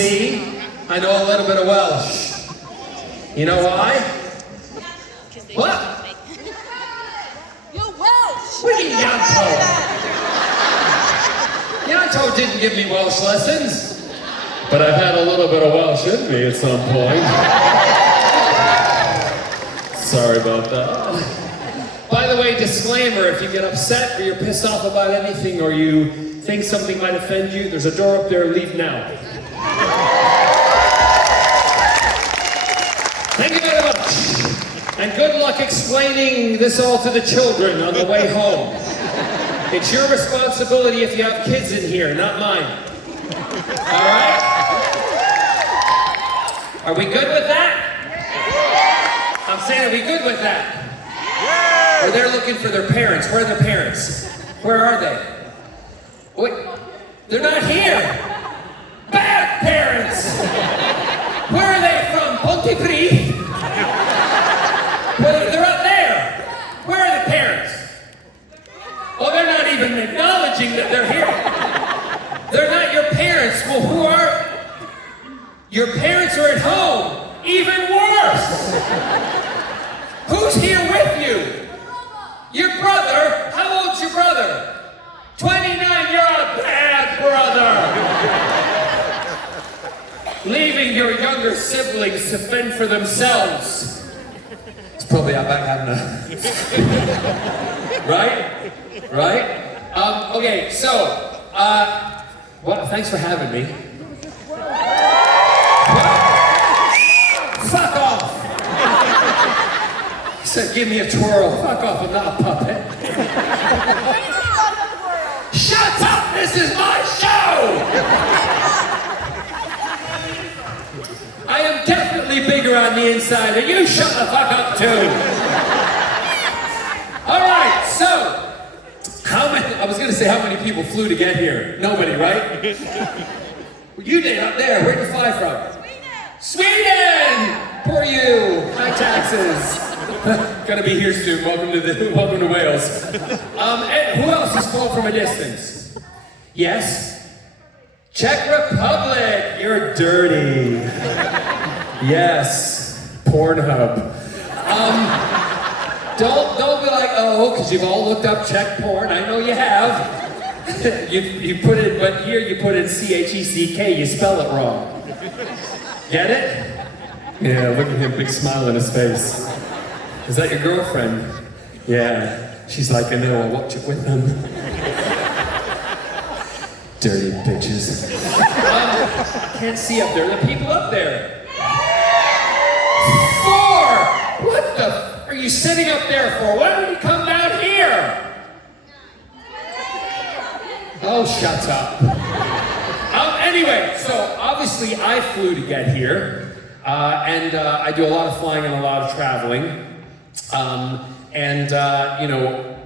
See? I know a little bit of Welsh. You know why? What? You're Welsh! What do you mean, Yanto? Yanto didn't give me Welsh lessons. But I've had a little bit of Welsh in me at some point. Sorry about that. By the way, disclaimer, if you get upset or you're pissed off about anything or you think something might offend you, there's a door up there, leave now. Thank you very much. And good luck explaining this all to the children on the way home. It's your responsibility if you have kids in here, not mine. All right? Are we good with that? I'm saying, are we good with that? Or they're looking for their parents. Where are their parents? Where are they? Wait, they're not here. Bad parents. Where are they from? Pontypridd? Well, they're up there. Where are the parents? Oh, they're not even acknowledging that they're here. They're not your parents. Well, who are? Your parents are at home. Even worse. Who's here with you? Your brother? How old's your brother? 29, you're a bad brother. Leaving your younger siblings to fend for themselves. It's probably about having a... Right? Right? Okay, so, well, thanks for having me. What? Fuck off! He said, give me a twirl. Fuck off, I'm not a puppet. Shut up! This is my show! I am definitely bigger on the inside, and you shut the fuck up too! Alright, so, I was gonna say how many people flew to get here? Nobody, right? You did up there. Where'd you fly from? Sweden! Poor you! High taxes! Gonna be here soon. Welcome to Wales. And who else has flown from a distance? Yes? Czech Republic! You're dirty. Yes. Pornhub. Don't be like, oh, because you've all looked up Czech porn. I know you have. you put it, but here you put in C-H-E-C-K, you spell it wrong. Get it? Yeah, look at him, big smile on his face. Is that your girlfriend? Yeah. She's like, I know, I'll watch it with them. Dirty bitches. Can't see up there. The people up there. 4! What the f are you sitting up there for? Why don't you come down here? Oh, shut up. Anyway, so obviously I flew to get here, and I do a lot of flying and a lot of traveling, you know,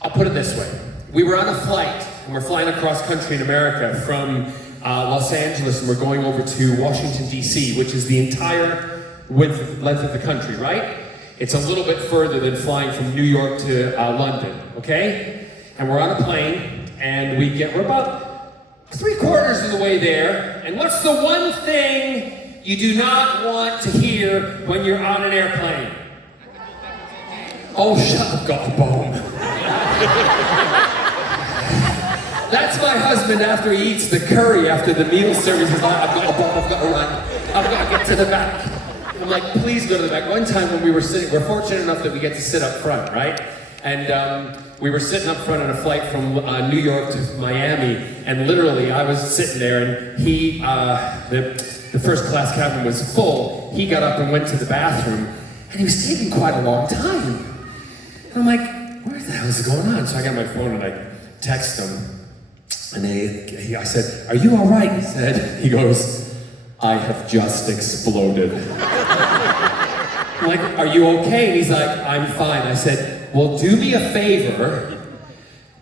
I'll put it this way. We were on a flight, and we're flying across country in America from Los Angeles, and we're going over to Washington, D.C., which is the entire length of the country, right? It's a little bit further than flying from New York to London, okay? And we're on a plane, and we're about 3/4 of the way there, and what's the one thing you do not want to hear when you're on an airplane? Oh, shut up, got the bone. That's my husband after he eats the curry after the meal service. He's like, I've got a bone, I've got to run. I've got to get to the back. I'm like, please go to the back. One time when we were sitting, we're fortunate enough that we get to sit up front, right? And we were sitting up front on a flight from New York to Miami, and literally I was sitting there, and he, the first class cabin was full. He got up and went to the bathroom, and he was taking quite a long time. And I'm like, what the hell is going on? So I got my phone and I text him, and I said, are you all right? He goes, I have just exploded. I'm like, are you okay? And he's like, I'm fine. I said, well, do me a favor,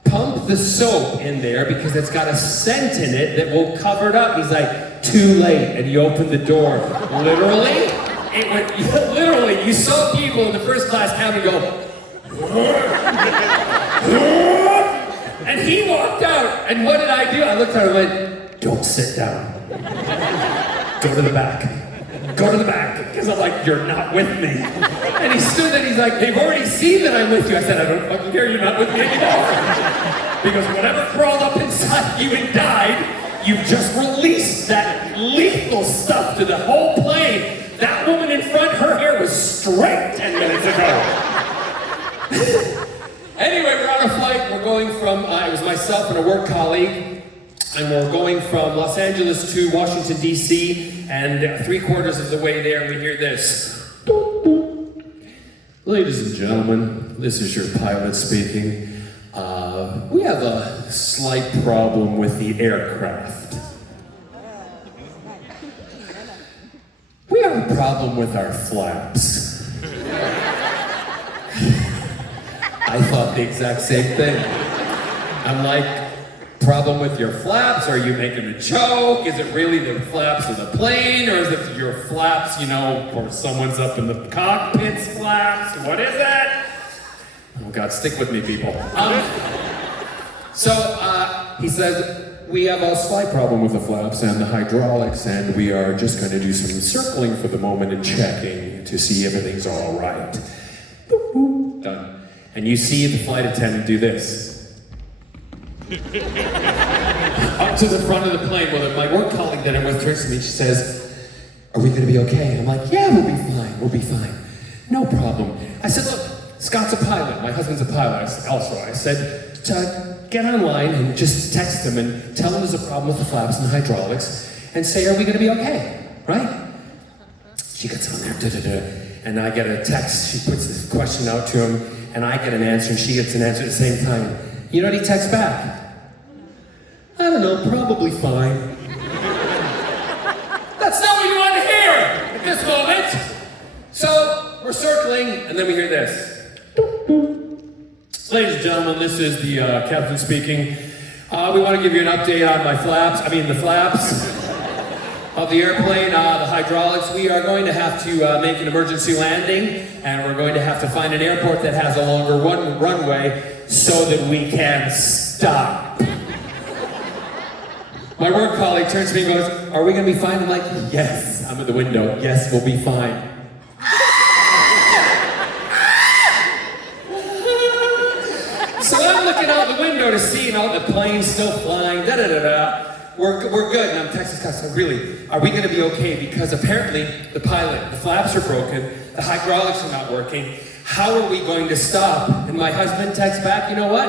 pump the soap in there because it's got a scent in it that will cover it up. He's like, too late. And he opened the door. Literally, literally, you saw people in the first class cabin go, and he walked out. And what did I do? I looked at him and went, don't sit down. Go to the back. Go to the back. Because I'm like, you're not with me. And he stood there and he's like, they've already seen that I'm with you. I said, I don't fucking care, you're not with me anymore. Because whatever crawled up inside you and died, you've just released that lethal stuff to the whole plane. That woman in front, her hair was straight 10 minutes ago. Anyway, we're on a flight. We're going from, it was myself and a work colleague, and we're going from Los Angeles to Washington, D.C., and 3/4 of the way there, we hear this. Ladies and gentlemen, this is your pilot speaking. We have a slight problem with the aircraft. We have a problem with our flaps. I thought the exact same thing. I'm like, problem with your flaps? Are you making a joke? Is it really the flaps of the plane? Or is it your flaps, you know, or someone's up in the cockpit's flaps? What is it? Oh God, stick with me, people. He says, we have a slight problem with the flaps and the hydraulics, and we are just going to do some circling for the moment and checking to see everything's all right. Boop, boop, done. And you see the flight attendant do this. Up to the front of the plane. Well, my work colleague that I'm with turns to me, she says, are we going to be okay? And I'm like, yeah, we'll be fine, we'll be fine. No problem. I said, look, Scott's a pilot, my husband's a pilot also. I said, get online and just text him and tell him there's a problem with the flaps and the hydraulics and say, are we going to be okay, right? She gets on there, and I get a text. She puts this question out to him, and I get an answer, and she gets an answer at the same time. You know what he texts back? I don't know, probably fine. That's not what you want to hear at this moment. So, we're circling, and then we hear this. Ladies and gentlemen, this is the captain speaking. We want to give you an update on the flaps of the airplane, the hydraulics. We are going to have to make an emergency landing, and we're going to have to find an airport that has a longer runway so that we can stop. My work colleague turns to me and goes, are we going to be fine? I'm like, yes. I'm at the window. Yes, we'll be fine. So I'm looking out the window to see, the plane's still flying, We're good, and I'm texting Scott, so really, are we going to be okay? Because apparently, the flaps are broken, the hydraulics are not working. How are we going to stop? And my husband texts back, you know what?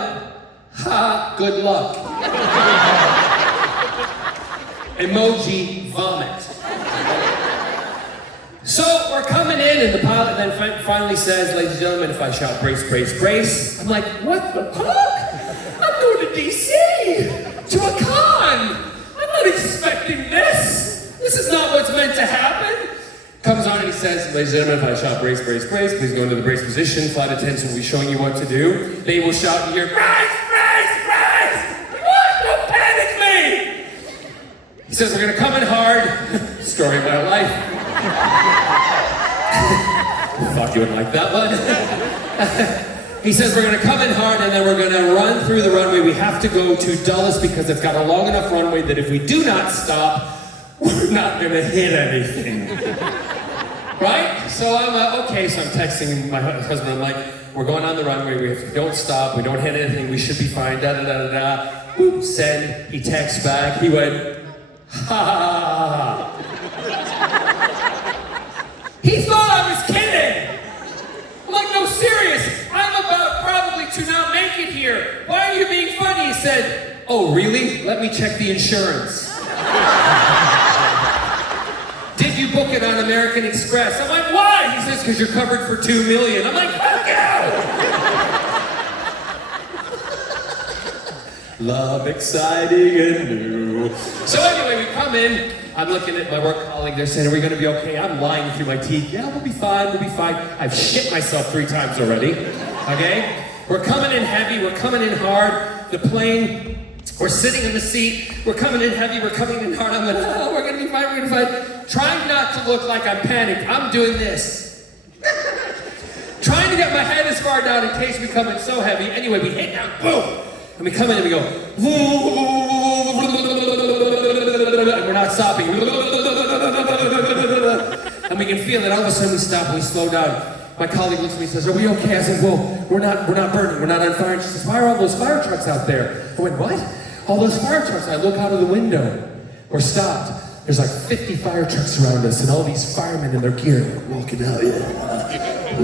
Ha, good luck. Emoji vomit. So we're coming in, and the pilot then finally says, ladies and gentlemen, if I shout brace, brace, brace. I'm like, what the fuck? I'm going to DC to a con. I'm not expecting this. This is not what's meant to happen. Comes on and he says, ladies and gentlemen, if I shout brace, brace, brace, please go into the brace position. Flight attendants will be showing you what to do. They will shout and hear, brace, brace, brace. What? Don't panic me. He says, we're going to come in hard. Story of my life. Thought you would like that one. He says we're going to come in hard and then we're going to run through the runway. We have to go to Dulles because it's got a long enough runway that if we do not stop, we're not going to hit anything. Right? So I'm okay. So I'm texting my husband. I'm like, we're going on the runway. We don't stop. We don't hit anything. We should be fine. Da da da da da. Boop. Send. He texts back. He went, ha ha ha. He thought I was kidding! I'm like, no, serious. I'm about probably to not make it here. Why are you being funny? He said, oh, really? Let me check the insurance. Did you book it on American Express? I'm like, why? He says, because you're covered for $2 million. I'm like, fuck you! Love, exciting and new. So anyway, we come in. I'm looking at my work colleague. They're saying, are we going to be okay? I'm lying through my teeth. Yeah, we'll be fine. We'll be fine. I've shit myself 3 times already. Okay? We're coming in heavy. We're coming in hard. The plane, we're sitting in the seat. We're coming in heavy. We're coming in hard. I'm like, oh, we're going to be fine. We're going to be fine. Trying not to look like I'm panicked. I'm doing this. Trying to get my head as far down in case we come in so heavy. Anyway, we hit down. Boom. And we come in and we go, and we're not stopping. and we can feel it. All of a sudden we stop and we slow down. My colleague looks at me and says, are we okay? I said, well, we're not burning, we're not on fire. And she says, why are all those fire trucks out there? I went, what? All those fire trucks. I look out of the window. We're stopped. There's like 50 fire trucks around us and all these firemen in their gear walking out. Yeah.